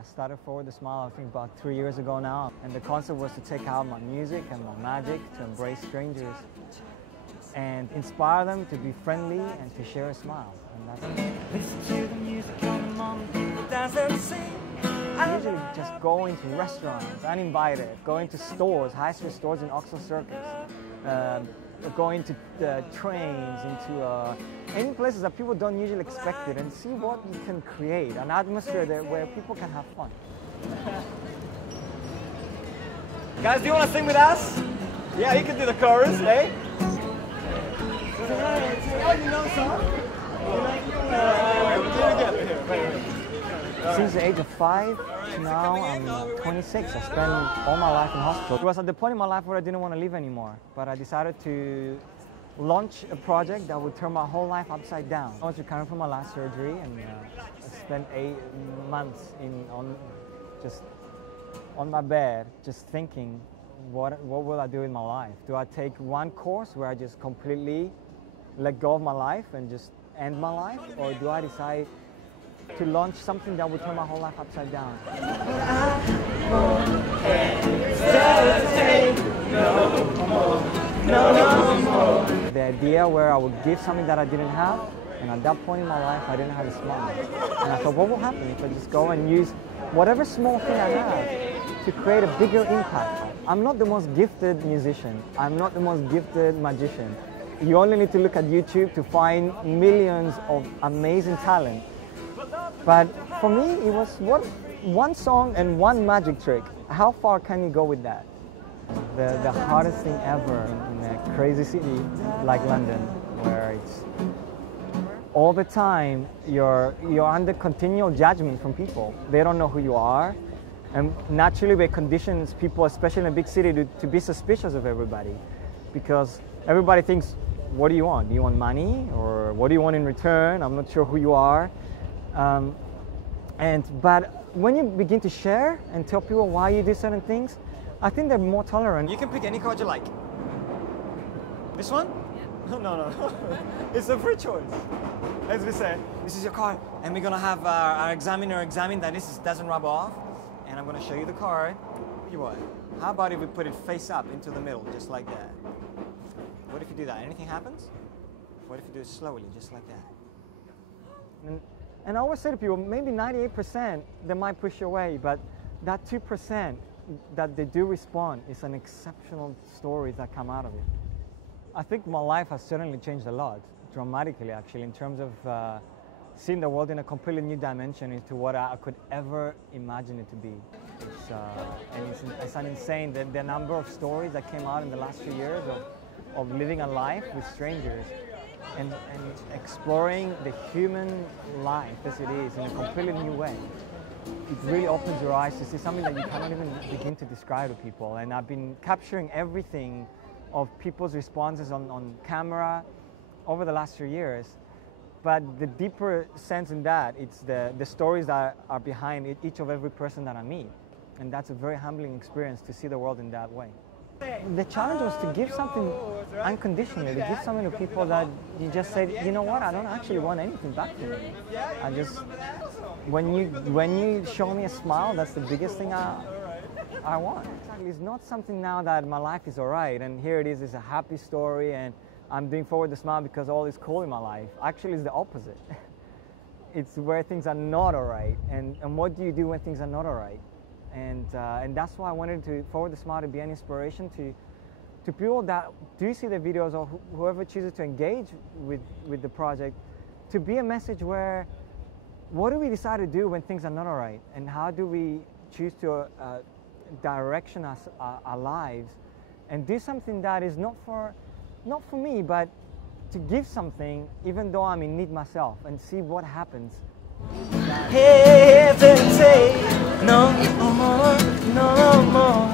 I started Forward the Smile, I think about 3 years ago now. And the concept was to take out my music and my magic to embrace strangers and inspire them to be friendly and to share a smile. And that's it. Listen to the music on the moment, people dance and sing. I usually just go into restaurants, uninvited, going to stores, high street stores in Oxford Circus, going to trains, into any places that people don't usually expect it, and see what you can create, an atmosphere there where people can have fun. Guys, do you want to sing with us? Yeah, you can do the chorus, eh? Oh, you know the song? Since the age of 5 to now, I'm 26. I spent all my life in hospital. It was at the point in my life where I didn't want to live anymore, but I decided to launch a project that would turn my whole life upside down. I was recovering from my last surgery, and I spent 8 months just on my bed, just thinking, what will I do in my life? Do I take one course where I just completely let go of my life and just end my life, or do I decide to launch something that would turn my whole life upside down? The idea where I would give something that I didn't have, and at that point in my life I didn't have a smile. And I thought, what will happen if I just go and use whatever small thing I have to create a bigger impact? I'm not the most gifted musician. I'm not the most gifted magician. You only need to look at YouTube to find millions of amazing talent. But for me, it was one song and one magic trick. How far can you go with that? The hardest thing ever in a crazy city like London, where it's all the time you're under continual judgment from people. They don't know who you are, and naturally it conditions people, especially in a big city, to be suspicious of everybody, because everybody thinks, what do you want? Do you want money, or what do you want in return? I'm not sure who you are. But when you begin to share and tell people why you do certain things, I think they're more tolerant. You can pick any card you like. This one? Yeah. No. It's a free choice. As we said, this is your card, and we're gonna have our examiner examine that this doesn't rub off, and I'm gonna show you the card. What? How about if we put it face up into the middle, just like that? What if you do that? Anything happens? What if you do it slowly, just like that? And I always say to people, maybe 98% they might push you away, but that 2% that they do respond is an exceptional stories that come out of it. I think my life has certainly changed a lot, dramatically actually, in terms of seeing the world in a completely new dimension into what I could ever imagine it to be. It's an insane, the number of stories that came out in the last few years of living a life with strangers and exploring the human life as it is in a completely new way. It really opens your eyes to see something that you cannot even begin to describe to people. And I've been capturing everything of people's responses on camera over the last few years. But the deeper sense in that, it's the stories that are behind each of every person that I meet. And that's a very humbling experience to see the world in that way. The challenge was to give something unconditionally, to give something to people that you just say, you know what, I don't actually want anything back from you. I just, when you show me a smile, that's the biggest thing I want. It's not something now that my life is all right, and here it is, it's a happy story, and I'm doing Forward the Smile because all is cool in my life. Actually, it's the opposite. It's where things are not all right, and what do you do when things are not all right? And that's why I wanted to Forward the Smile to be an inspiration to people that do see the videos, or whoever chooses to engage with the project, to be a message where, what do we decide to do when things are not all right, and how do we choose to direction our lives and do something that is not for me, but to give something even though I'm in need myself, and see what happens. Hesitate no more, no more.